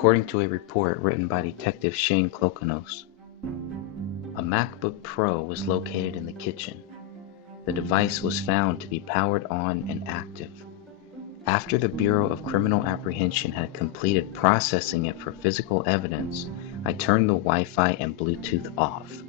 according to a report written by Detective Shane Klokanos. A MacBook Pro was located in the kitchen. The device was found to be powered on and active. After the Bureau of Criminal Apprehension had completed processing it for physical evidence, I turned the Wi-Fi and Bluetooth off.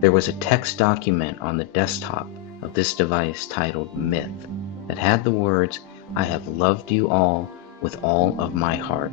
There was a text document on the desktop of this device titled Myth that had the words, "I have loved you all with all of my heart."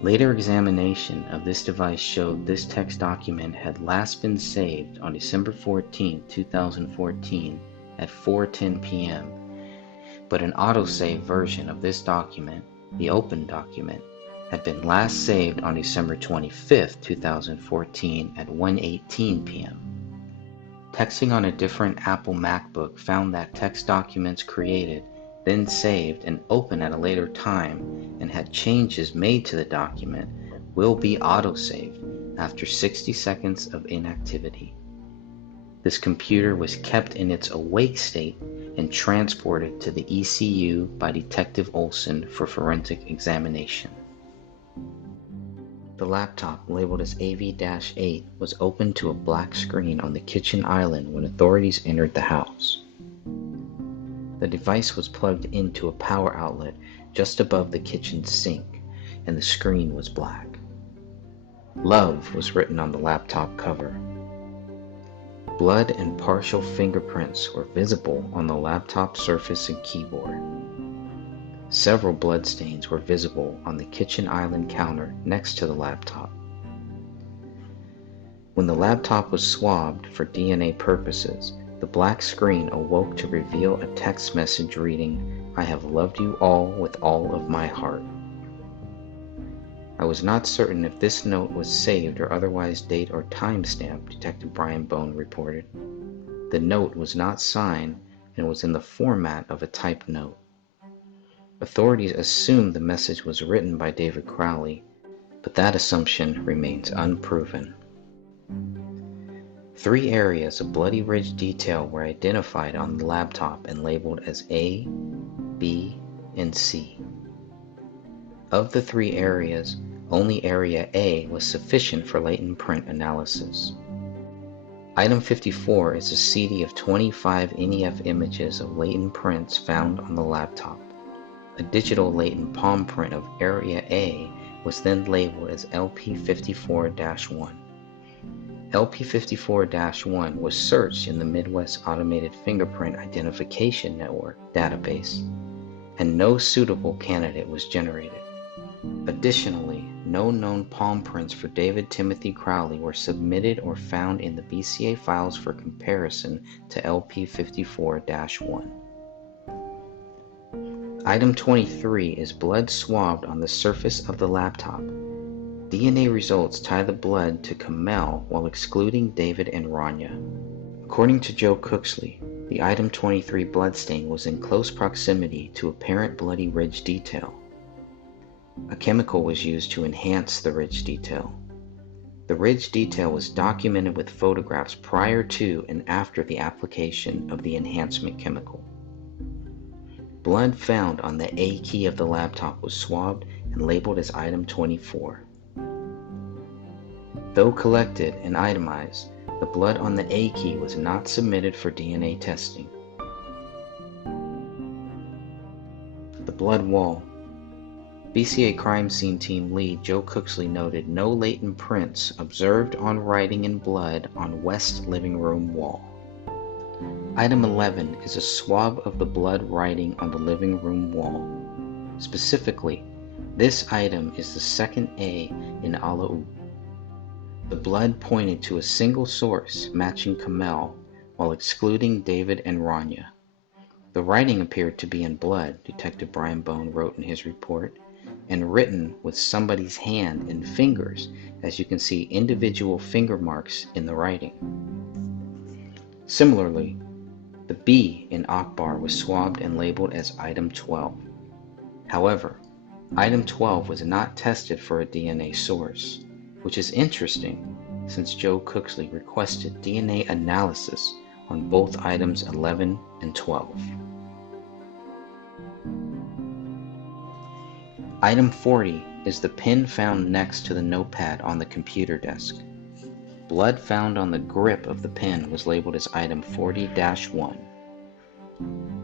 Later examination of this device showed this text document had last been saved on December 14, 2014 at 4:10 p.m., but an autosave version of this document, the open document, had been last saved on December 25, 2014 at 1:18 p.m. Texting on a different Apple MacBook found that text documents created, then saved and opened at a later time and had changes made to the document will be autosaved after 60 seconds of inactivity. This computer was kept in its awake state and transported to the ECU by Detective Olson for forensic examination. The laptop, labeled as AV-8, was opened to a black screen on the kitchen island when authorities entered the house. The device was plugged into a power outlet just above the kitchen sink, and the screen was black. Love was written on the laptop cover. Blood and partial fingerprints were visible on the laptop surface and keyboard. Several bloodstains were visible on the kitchen island counter next to the laptop. When the laptop was swabbed for DNA purposes, the black screen awoke to reveal a text message reading, "I have loved you all with all of my heart." I was not certain if this note was saved or otherwise date or time stamped, Detective Brian Bone reported. The note was not signed and was in the format of a typed note. Authorities assumed the message was written by David Crowley, but that assumption remains unproven. 3 areas of bloody ridge detail were identified on the laptop and labeled as A, B, and C. Of the 3 areas, only area A was sufficient for latent print analysis. Item 54 is a CD of 25 NEF images of latent prints found on the laptop. A digital latent palm print of area A was then labeled as LP54-1. LP54-1 was searched in the Midwest Automated Fingerprint Identification Network database, and no suitable candidate was generated. Additionally, no known palm prints for David Timothy Crowley were submitted or found in the BCA files for comparison to LP54-1. Item 23 is blood swabbed on the surface of the laptop. DNA results tie the blood to Komel while excluding David and Raniya. According to Joe Cooksley, the item 23 bloodstain was in close proximity to apparent bloody ridge detail. A chemical was used to enhance the ridge detail. The ridge detail was documented with photographs prior to and after the application of the enhancement chemical. Blood found on the A key of the laptop was swabbed and labeled as item 24. Though collected and itemized, the blood on the A key was not submitted for DNA testing. The blood wall. BCA crime scene team lead Joe Cooksley noted no latent prints observed on writing in blood on west living room wall. Item 11 is a swab of the blood writing on the living room wall. Specifically, this item is the second A in ALLAHU. The blood pointed to a single source matching Komel while excluding David and Raniya. The writing appeared to be in blood, Detective Brian Bone wrote in his report, and written with somebody's hand and fingers, as you can see individual finger marks in the writing. Similarly, the B in Akbar was swabbed and labeled as item 12. However, item 12 was not tested for a DNA source, which is interesting since Joe Cooksley requested DNA analysis on both items 11 and 12. Item 40 is the pin found next to the notepad on the computer desk. Blood found on the grip of the pin was labeled as item 40-1.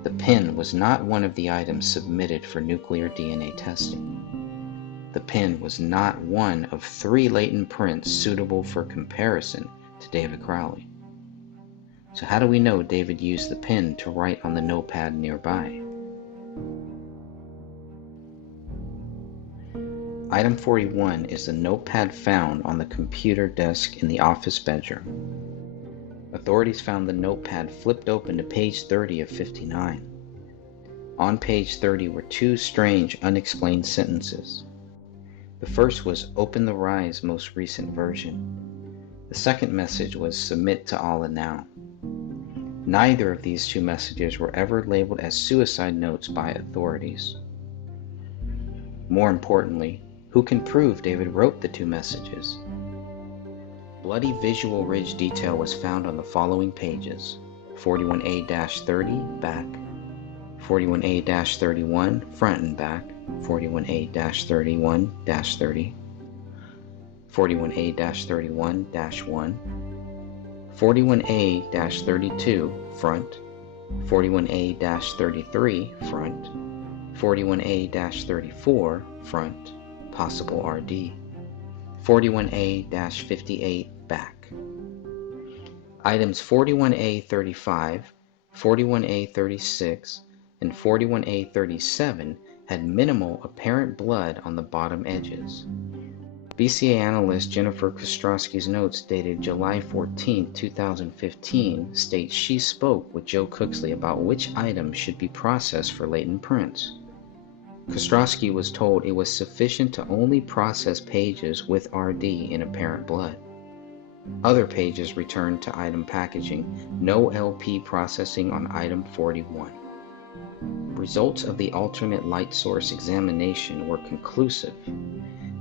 The pin was not one of the items submitted for nuclear DNA testing. The pin was not one of 3 latent prints suitable for comparison to David Crowley. So how do we know David used the pen to write on the notepad nearby? Item 41 is the notepad found on the computer desk in the office bedroom. Authorities found the notepad flipped open to page 30 of 59. On page 30 were 2 strange, unexplained sentences. The first was, "Open the Rise most recent version." The second message was, "Submit to Allah now." Neither of these 2 messages were ever labeled as suicide notes by authorities. More importantly, who can prove David wrote the 2 messages? Bloody visual ridge detail was found on the following pages: 41A-30 back, 41A-31 front and back, 41A-31-30, 41A-31-1, 41A-32 front, 41A-33 front, 41A-34 front, possible RD, 41A-58 back. Items 41A-35, 41A-36, and 41A-37 had minimal apparent blood on the bottom edges. BCA analyst Jennifer Kostrowski's notes dated July 14, 2015 states she spoke with Joe Cooksley about which items should be processed for latent prints. Kostrowski was told it was sufficient to only process pages with RD in apparent blood. Other pages returned to item packaging, no LP processing on item 41. Results of the alternate light source examination were conclusive.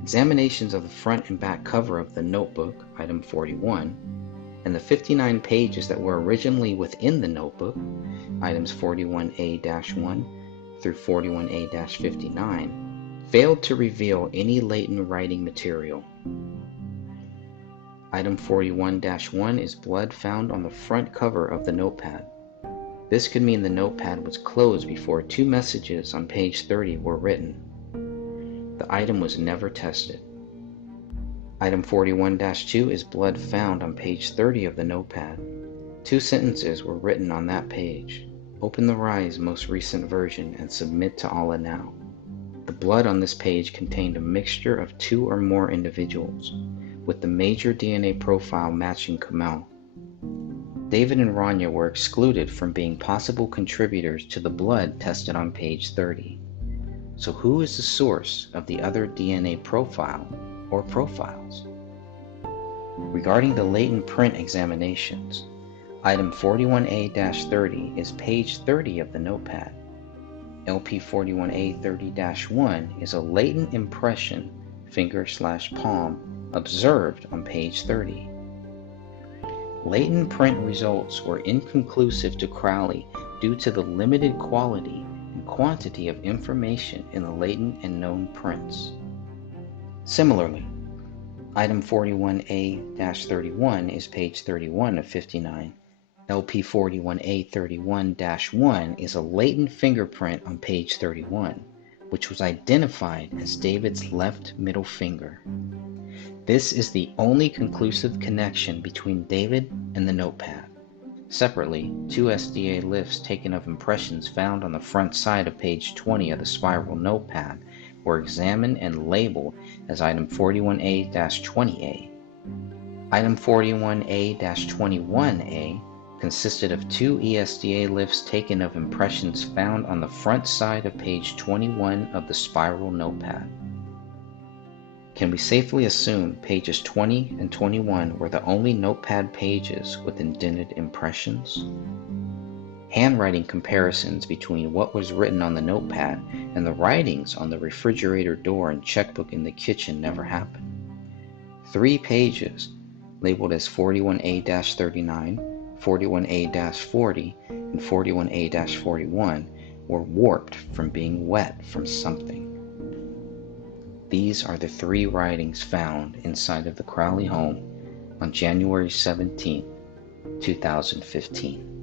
Examinations of the front and back cover of the notebook, item 41, and the 59 pages that were originally within the notebook, items 41A-1 through 41A-59, failed to reveal any latent writing material. Item 41-1 is blood found on the front cover of the notepad. This could mean the notepad was closed before 2 messages on page 30 were written. The item was never tested. Item 41-2 is blood found on page 30 of the notepad. 2 sentences were written on that page. Open the Rise most recent version and submit to Allah now. The blood on this page contained a mixture of 2 or more individuals, with the major DNA profile matching Komel. David and Raniya were excluded from being possible contributors to the blood tested on page 30. So who is the source of the other DNA profile or profiles? Regarding the latent print examinations, item 41A-30 is page 30 of the notepad. LP 41A-30-1 is a latent impression, finger/palm, observed on page 30. Latent print results were inconclusive to Crowley due to the limited quality and quantity of information in the latent and known prints. Similarly, item 41A-31 is page 31 of 59. LP 41A-31-1 is a latent fingerprint on page 31, which was identified as David's left middle finger. This is the only conclusive connection between David and the notepad. Separately, 2 SDA lifts taken of impressions found on the front side of page 20 of the spiral notepad were examined and labeled as item 41A-20A. Item 41A-21A consisted of 2 ESDA lifts taken of impressions found on the front side of page 21 of the spiral notepad. Can we safely assume pages 20 and 21 were the only notepad pages with indented impressions? Handwriting comparisons between what was written on the notepad and the writings on the refrigerator door and checkbook in the kitchen never happened. 3 pages, labeled as 41A-39, 41A-40, and 41A-41, were warped from being wet from something. These are the 3 writings found inside of the Crowley home on January 17, 2015.